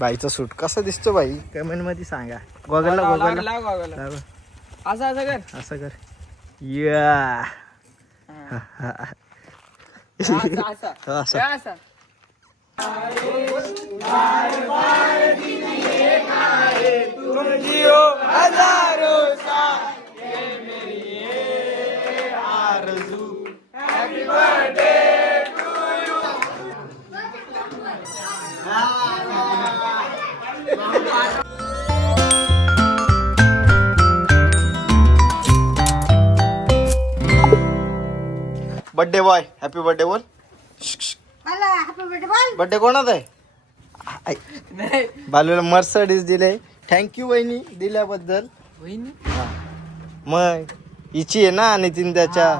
बाईचा सूट कसा दिसतो बाई कमेंट मध्ये सांगा. गॉगलला असं कर असं कर. या असं बर्थडे बॉय हॅपी बर्थडे बोल. बर्थडे कोणाचा आहे? बालूला मर्सडीज दिले. थँक्यू वहिनी दिल्याबद्दल. मग हिची आहे ना नितीन त्याच्या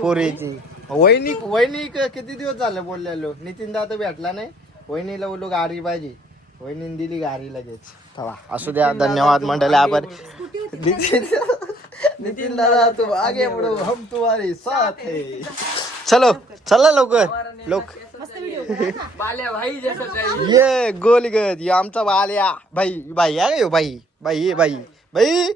पोरीची. वहिनी वहिनी किती दिवस झाले बोललेलो. नितीन दादा भेटला नाही. वहिनीला बोललो गाडी पाहिजे. वहिनीने दिली गाडी लगेच. चला असू द्या. धन्यवाद मंडळी आभार. नितीन दादा तुम आगे बढ़ो हम तुम्हारे साथ है. चलो चला लवकर लोक. ये गोलगत ये आमचा बाल्या भाई. भाई आहे भाई. भाई भाई भाई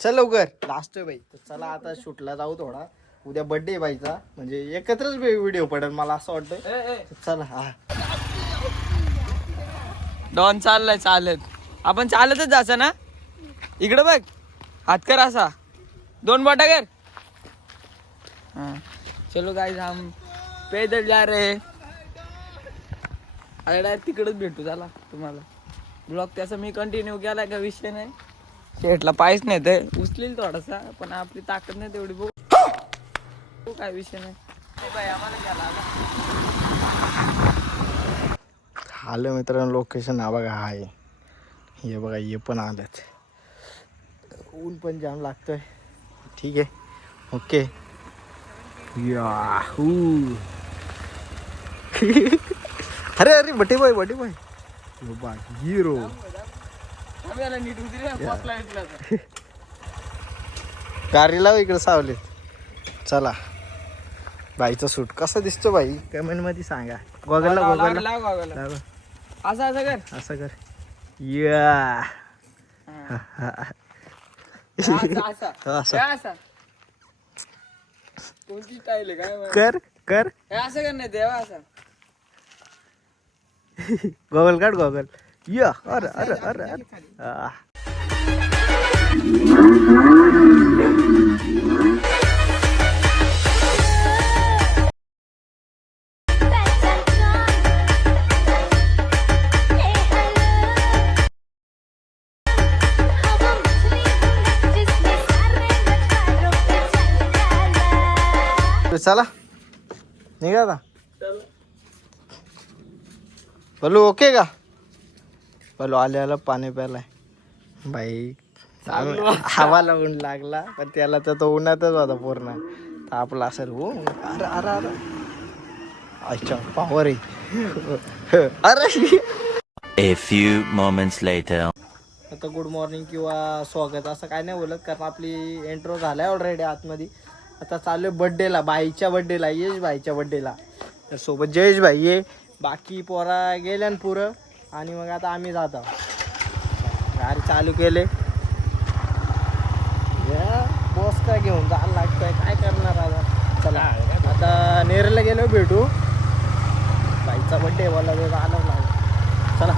चल लवकर. लास्ट आहे भाई. तर चला आता शूटला जाऊ थोडा. उद्या बर्थडे बाईचा म्हणजे एकत्रच व्हिडिओ पडेल मला असं वाटतं. चला हा डॉन चाललाय चालत. आपण चालतच जायचं ना. इकडे बघ हात कर असा. 2 बोटा कर. चलो गाइस हम पैदल जा रहे. अरे तिकडेच भेटू झाला तुम्हाला. ब्लॉग त्याचा मी कंटिन्यू केला का विषय नाही. शेटला पायच नाही ते उचलेल थोडासा पण आपली ताकद नाही तेवढी. बघू काय विषय नाही. आलं मित्रांनो लोकेशन हा बघा आहे. हे बघा हे पण आलेत. ऊन पण जाम लागतोय. ठीक आहे ओके. याहू अरे अरे बटे बाय हिरो. गाडी लाव इकडे सावले. चला बाईचा सूट कसा दिसतो बाई कमेंट मध्ये सांगा. गॉगलला असं कर असं कर. या कोणती स्टाईल आहे काय कर कर. असं कर नाही देवा असं. गॉगल काढ गॉगल. या अरे अरे अरे अरे. चला निघा आता. बोलू ओके का. बोलू आल्याला पाणी प्यायलाय बाई. हवा लागून लागला पण त्याला तर तो उन्हातच होता पूर्ण. तापला असेल हो. अरे अरे अरे अच्छा पावर आहे. अरे A few moments later. आता गुड मॉर्निंग किंवा स्वागत असं काय नाही बोलत कारण आपली एंट्रो झालाय ऑलरेडी आतमध्ये. आता चालू आहे बड्डेला. बाईच्या बड्डेला. यश बाईच्या बड्डेला. तर सोबत जयेश भाई आहे. बाकी पोरा गेल्या न पुरं. आणि मग आता आम्ही जातो. गाडी चालू केले. बॉस काय घेऊन जायला लागतंय काय करणार आता. चला आता नेरला गेलो भेटू. बाईचा बड्डे बोला ते आलं लागलं. चला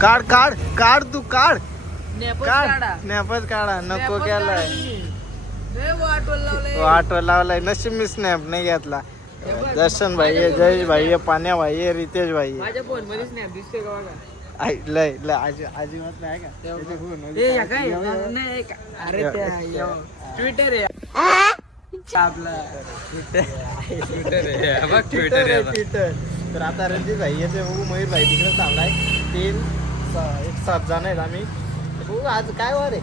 काढ काढ काढ तू काढ. स्नॅपच काढा. नको केलाय वाटवर लावलाय. नशीब मी स्नॅप नाही घेतला. दर्शन भाई आहे. जयेश भाई आहे. पाण्या भाई आहे. रितेश भाई आहे. माझ्या फोन मध्ये स्नॅप दिसतोय का बघा. लय लय अजिबात नाही का. अरे ट्विटर आहे आपला. ट्विटर. तर आता रणजित भाई येते बघू. मयूर भाई तिकडे थांबलाय. 1-7 जण आहेत आम्ही. बघू आज काय वार आहे.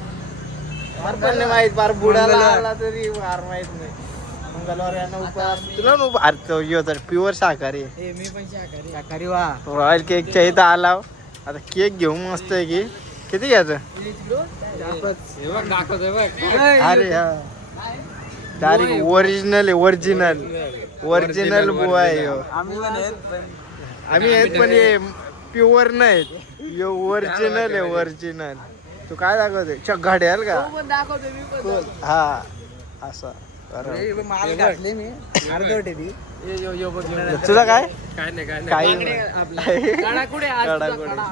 फार पण नाही माहित. फार बुडाला आला तरी फार माहित नाही. मंगळवार यांना उपास तुला तर प्युअर शाकाहारी. मी पण शाकाहारी वा. रॉयल केकच्या इथं आला. आता केक घेऊ मस्त आहे की. किती घ्यायचं. अरे हा डायरेक्ट ओरिजिनल आहे. ओरिजिनल बुवा आहे. आम्ही आहेत पण हे प्युअर नाहीत ओरिजिनल आहे ओरिजिनल. तू काय दाखवते चक घड्याल का हा असं तुझा काय काही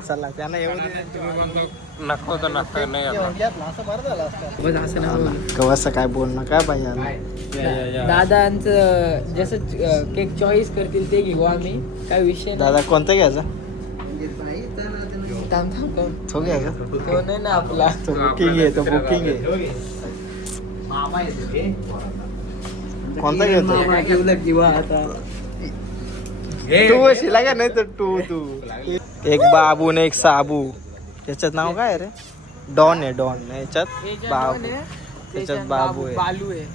चला त्यांना येऊ असं काय बोलणं काय पाहिजे. दादांचं जसं केक चॉईस करतील ते घेऊ आम्ही, काय विषय नाही. दादा कोणता घ्यायचा थांब थांब थांब. तो घ्यायचा तो नाही ना आपला, तो बुकिंग आहे तो बुकिंग आहे. कोणता घेतो किंवा आता तू बसला का नाही तर तू एक बाबू ने एक साबू. त्याच्यात नाव काय आहे रे डॉन आहे डॉन. याच्यात बाबू त्याच्यात बाबू आहे बालू आहे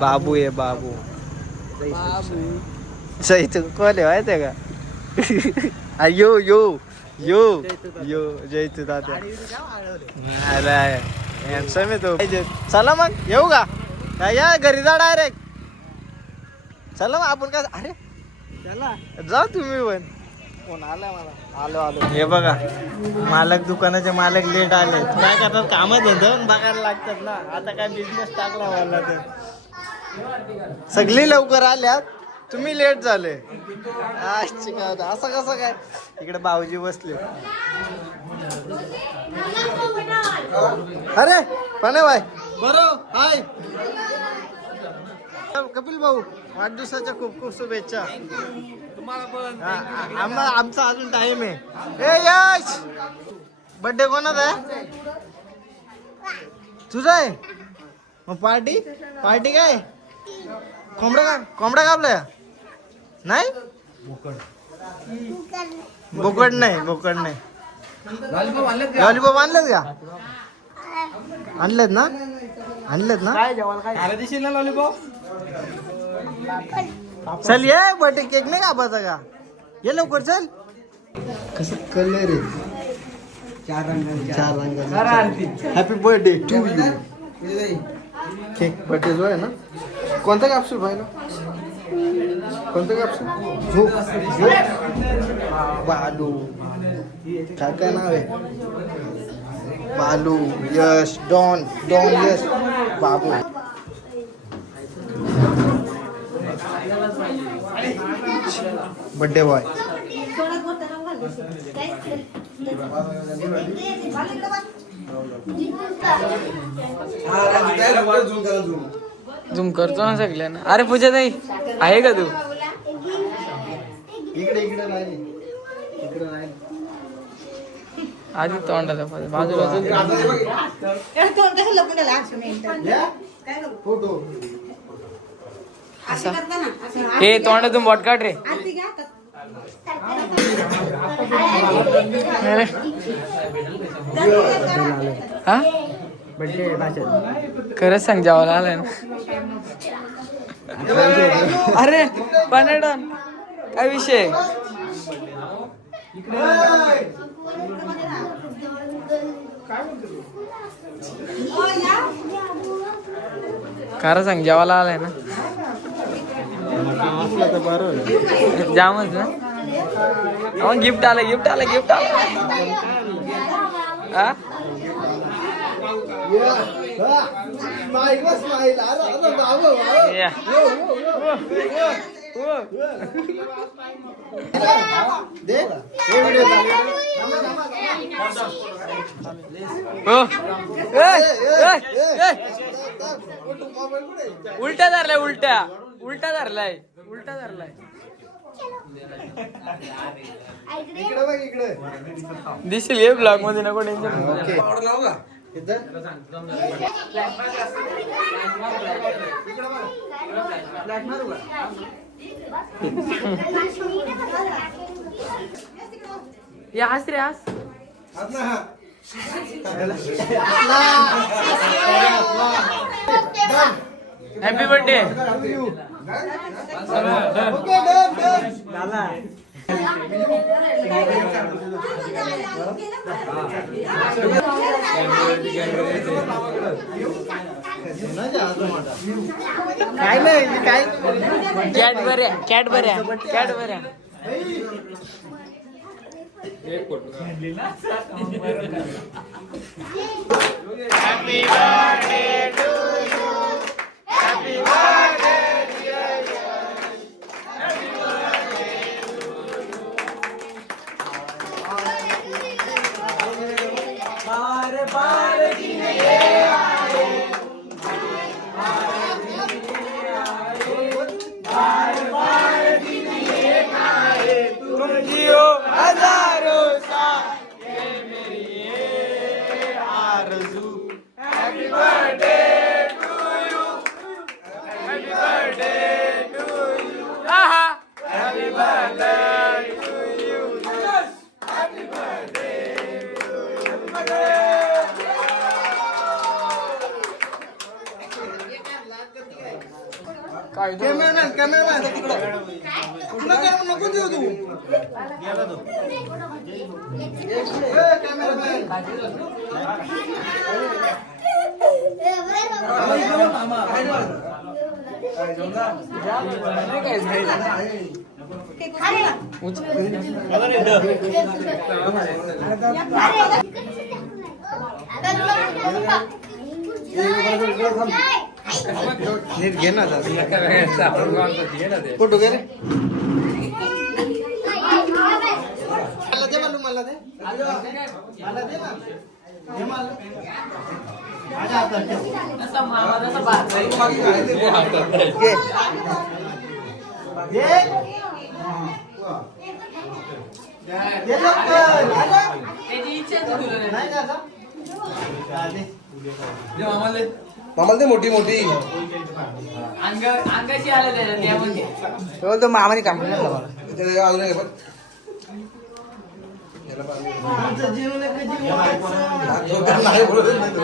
बाबू आहे बाबू. इथं कोण आहे माहिती आहे का यो यो यो यो जय तू दादा हॅन्डसम आहे तो. चला मग येऊ का काय या घरी जा डायरेक्ट. चला मग आपण काय अरे चला जा तुम्ही पण. फोन आला मला आलो आलो. हे बघा मालक दुकानाचे मालक लेट आले. काय करतात कामच येतं बघायला लागतात ना. आता काय बिझनेस टाकला मला तर सगळी लवकर आल्यात तुम्ही लेट झाले. असं कसं काय. इकडे भाऊजी बसले. अरे पण भाई बरो हाय कपिल भाऊ वाढदिवसाच्या खूप खूप शुभेच्छा. आमचा अजून टाइम आहे. ए यश बर्थडे कोणाचा आहे तुझा आहे मग पार्टी पार्टी काय कोंबडा कापलाय नाही बोकड नाही बोकड नाही. लॉलीपॉप आणलेत का आणलेत ना आणलेत ना लॉलीपॉप. चल ये बर्थडे केक नाही कापायचा का ये लवकर चल. कसं कलर आहे चार रंगाचे. Happy birthday to you. Cake birthday जो आहे ना कोणता कापसूल पाहिलं कोणतं कापसूल बालू काय काय नाव आहे बालू यश डॉन डॉन यश बाबू. बर्थडे बॉय झूम करतो ना सगळ्यांना. अरे पूजा ताई आहे का तू इकडे इकडे नाही इकडे नाही आधी तोंडाला बाजूला फोटो हे तोंडातून बोट काढ रे. हा खरंच सांग जेवायला आलाय ना. अरे पनेडन काय विषय. खरं सांग जेवायला आलाय ना. तर बरं जामच ना. मग गिफ्ट आलं गिफ्ट आलं गिफ्ट आलं. हा उलटा धरलाय उलटा उलटा धरलाय उलटा धरलाय. दिसेल हे ब्लॉग मध्ये नको टेन्शन. रे आज हॅपी बर्थडे. काय नाही काय कॅडबऱ्या कॅडबऱ्या कॅडबऱ्या नको देऊ तू नीट घे ना फोटो घे रे मला दे मला दे ना हे मला माझ्या हातात ठेव. घे. घे. घे लवकर. नाही दादा. मामाला दे मोठी मोठी अंगाची आले त्यामध्ये तो मामाने काम केलं अजून एक बघ. नाही बोलत नाही तू.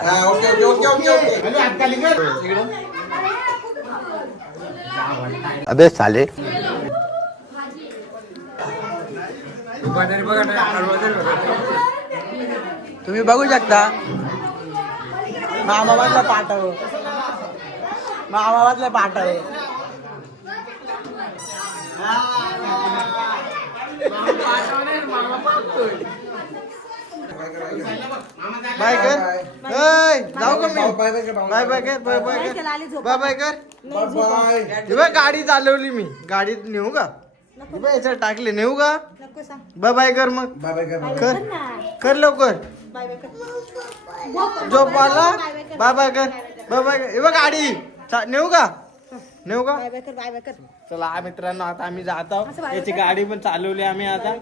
हा, okay okay okay okay okay. अबे साले तुम्ही बघू शकता मामाबादला पाठव मामाबादला पाठव बाय कर जाऊ का मी बाय बाय कर, बाय बाय कर बाय बाय कर बाय बाय कर बाय बाय. हे बघ, गाडी चालवली मी गाडीत नेऊ का हे बघ, याच्यात टाकले नेऊ का बाय बाय कर मग बाय बाय कर. कर कर लवकर झोप आला बाय बाय कर बाय बाय कर हे बघ गाडी नेऊ का नेऊ का चला मित्रांनो आता आम्ही जात आहोत याची गाडी पण चालवली आम्ही आता